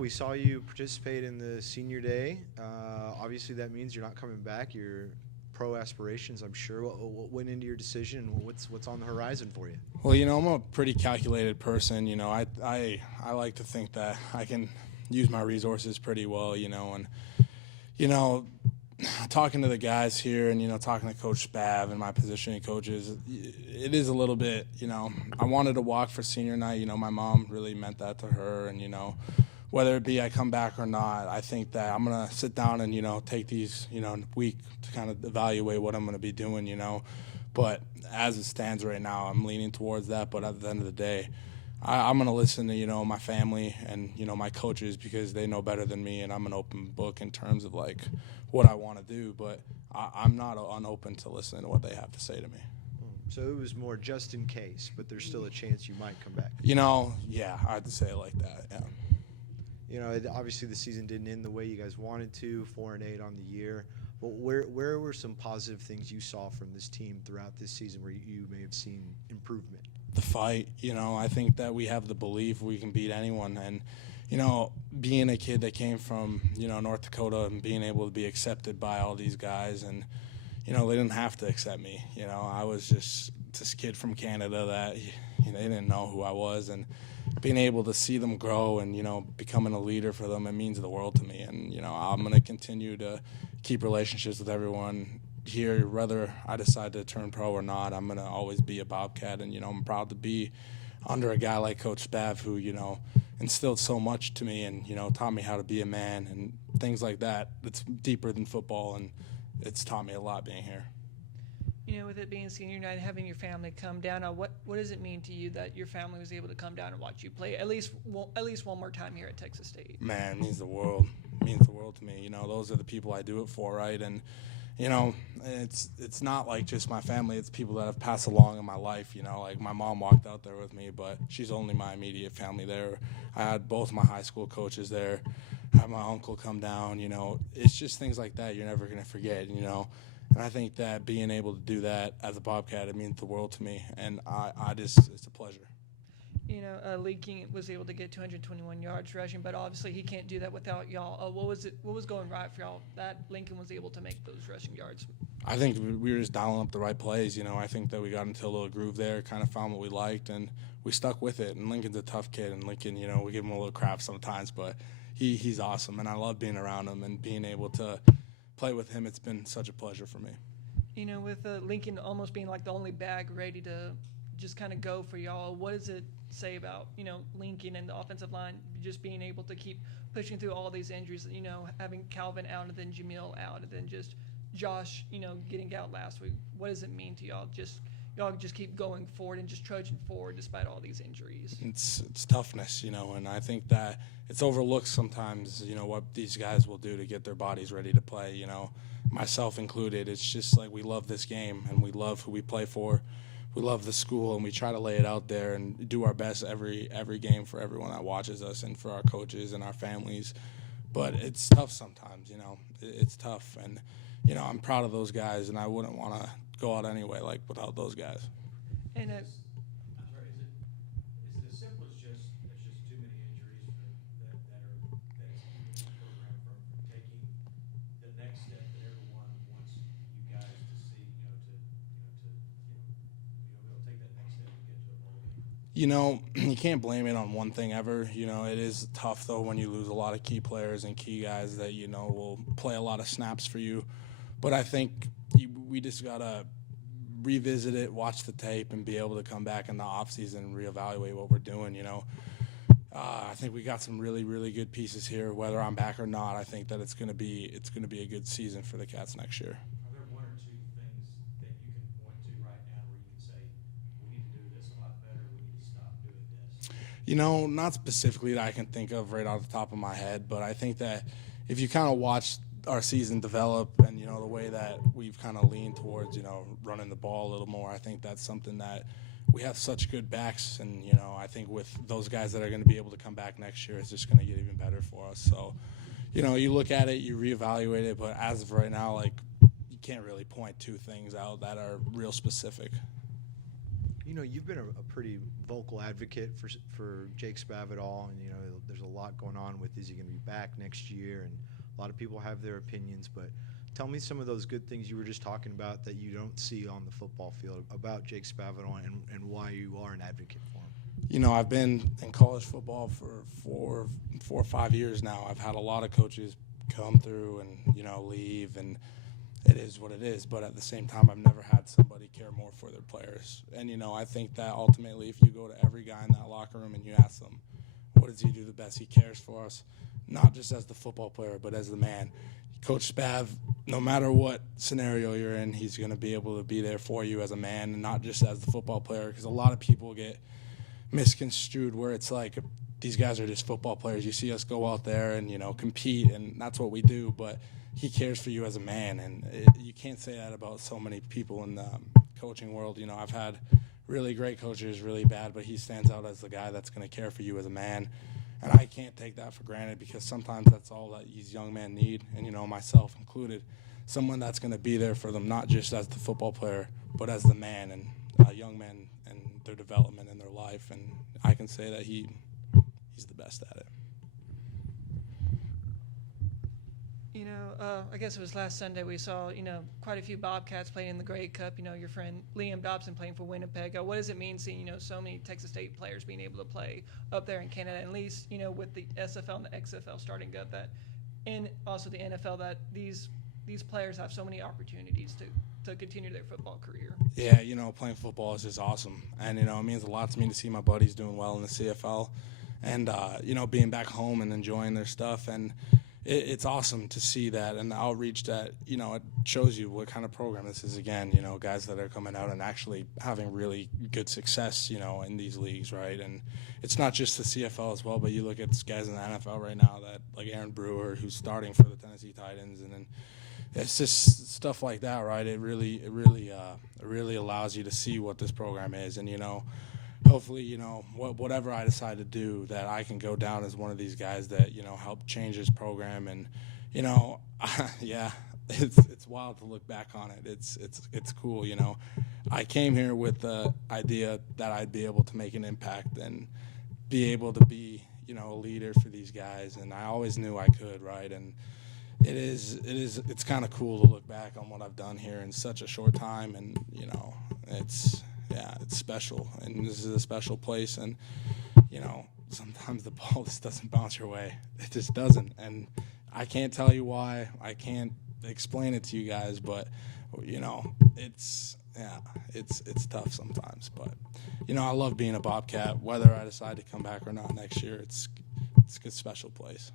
We saw you participate in the senior day. Obviously, that means you're not coming back. Your pro aspirations, I'm sure. What went into your decision, and what's on the horizon for you? Well, I'm a pretty calculated person. I like to think that I can use my resources pretty well. And talking to the guys here, and talking to Coach Spav and my positioning coaches, it is a little bit. I wanted to walk for senior night. My mom really meant that to her, and whether it be I come back or not, I think that I'm going to sit down and, take these, week to kind of evaluate what I'm going to be doing, But as it stands right now, I'm leaning towards that. But at the end of the day, I'm going to listen to, my family and, my coaches because they know better than me. And I'm an open book in terms of, like, what I want to do. But I'm not unopen to listening to what they have to say to me. So it was more just in case, but there's still a chance you might come back. Yeah, I have to say it like that, yeah. Obviously the season didn't end the way you guys wanted to, 4-8 on the year. But where were some positive things you saw from this team throughout this season where you may have seen improvement? The fight, I think that we have the belief we can beat anyone. And, being a kid that came from, North Dakota and being able to be accepted by all these guys and, they didn't have to accept me. I was just this kid from Canada that, they didn't know who I was. And being able to see them grow and, becoming a leader for them, it means the world to me. And, I'm going to continue to keep relationships with everyone here, whether I decide to turn pro or not. I'm going to always be a Bobcat. And, I'm proud to be under a guy like Coach Spav who, instilled so much to me and, taught me how to be a man and things like that. It's deeper than football, and it's taught me a lot being here. With it being senior night, having your family come down, what does it mean to you that your family was able to come down and watch you play at least one more time here at Texas State? Man, it means the world. It means the world to me. Those are the people I do it for, right? And it's not like just my family. It's people that have passed along in my life. Like my mom walked out there with me, but she's only my immediate family there. I had both my high school coaches there. I had my uncle come down. It's just things like that you're never gonna forget. And I think that being able to do that as a Bobcat, it means the world to me. And it's a pleasure. Lincoln was able to get 221 yards rushing, but obviously he can't do that without y'all. What was going right for y'all that Lincoln was able to make those rushing yards? I think we were just dialing up the right plays. I think that we got into a little groove there, kind of found what we liked, and we stuck with it. And Lincoln's a tough kid, and Lincoln, we give him a little crap sometimes, but he's awesome, and I love being around him and being able to play with him. It's been such a pleasure for me. With Lincoln almost being like the only bag ready to just kind of go for y'all, what does it say about, Lincoln and the offensive line just being able to keep pushing through all these injuries, having Calvin out and then Jamil out and then just Josh, getting out last week? What does it mean to y'all? Y'all just keep going forward and just trudging forward despite all these injuries. It's toughness, and I think that it's overlooked sometimes, what these guys will do to get their bodies ready to play, myself included. It's just like we love this game and we love who we play for. We love the school, and we try to lay it out there and do our best every game for everyone that watches us and for our coaches and our families. But it's tough sometimes, It's tough, and I'm proud of those guys, and I wouldn't want to go out anyway without those guys. And I'm sorry, is it as simple as just too many injuries that's keeping the program from taking the next step that everyone wants you guys to see, to be able to take that next step and get to a bowl game? You can't blame it on one thing ever. It is tough, though, when you lose a lot of key players and key guys that, will play a lot of snaps for you. But I think we just got to revisit it, watch the tape, and be able to come back in the offseason and reevaluate what we're doing, I think we got some really, really good pieces here. Whether I'm back or not, I think that it's going to be a good season for the Cats next year. Are there one or two things that you can point to right now where you can say, we need to do this a lot better, we need to stop doing this? Not specifically that I can think of right off the top of my head, but I think that if you kind of watch our season develop and, the way that we've kind of leaned towards, running the ball a little more, I think that's something that we have such good backs. And, I think with those guys that are going to be able to come back next year, it's just going to get even better for us. So, you look at it, you reevaluate it, but as of right now, you can't really point two things out that are real specific. You've been a pretty vocal advocate for Jake Spavital and, there's a lot going on with, is he going to be back next year? And a lot of people have their opinions, but tell me some of those good things you were just talking about that you don't see on the football field about Jake Spavital and why you are an advocate for him. You know, I've been in college football for four or 5 years now. I've had a lot of coaches come through and, you know, leave, and it is what it is. But at the same time, I've never had somebody care more for their players. And, you know, I think that ultimately if you go to every guy in that locker room and you ask them, what does he do the best? He cares for us, not just as the football player, but as the man. Coach Spav, no matter what scenario you're in, he's going to be able to be there for you as a man and not just as the football player, because a lot of people get misconstrued where it's like these guys are just football players. You see us go out there and, you know, compete, and that's what we do, but he cares for you as a man, and you can't say that about so many people in the coaching world. You know, I've had really great coaches, really bad, but he stands out as the guy that's going to care for you as a man. And I can't take that for granted, because sometimes that's all that these young men need, and, you know, myself included, someone that's going to be there for them, not just as the football player, but as the man and young men and their development in their life. And I can say that he's the best at it. You know, I guess it was last Sunday we saw, you know, quite a few Bobcats playing in the Grey Cup. You know, your friend Liam Dobson playing for Winnipeg. What does it mean seeing, you know, so many Texas State players being able to play up there in Canada, at least, you know, with the SFL and the XFL starting up, that, and also the NFL, that these players have so many opportunities to continue their football career? Yeah, you know, playing football is just awesome. And, you know, it means a lot to me to see my buddies doing well in the CFL and, you know, being back home and enjoying their stuff. And it's awesome to see that, and the outreach that, you know, it shows you what kind of program this is. Again, you know, guys that are coming out and actually having really good success, you know, in these leagues, right? And it's not just the CFL as well, but you look at guys in the NFL right now, that like Aaron Brewer, who's starting for the Tennessee Titans, and then it's just stuff like that, right? It really allows you to see what this program is, and, you know, hopefully, you know, whatever I decide to do, that I can go down as one of these guys that, you know, help change this program. And, you know, yeah, it's wild to look back on it. It's cool, you know. I came here with the idea that I'd be able to make an impact and be able to be, you know, a leader for these guys, and I always knew I could, right? And it's kind of cool to look back on what I've done here in such a short time, and, you know, it's special, and this is a special place. And, you know, sometimes the ball just doesn't bounce your way. It just doesn't, and I can't tell you why. I can't explain it to you guys, but, you know, it's tough sometimes. But, you know, I love being a Bobcat. Whether I decide to come back or not next year, it's a special place.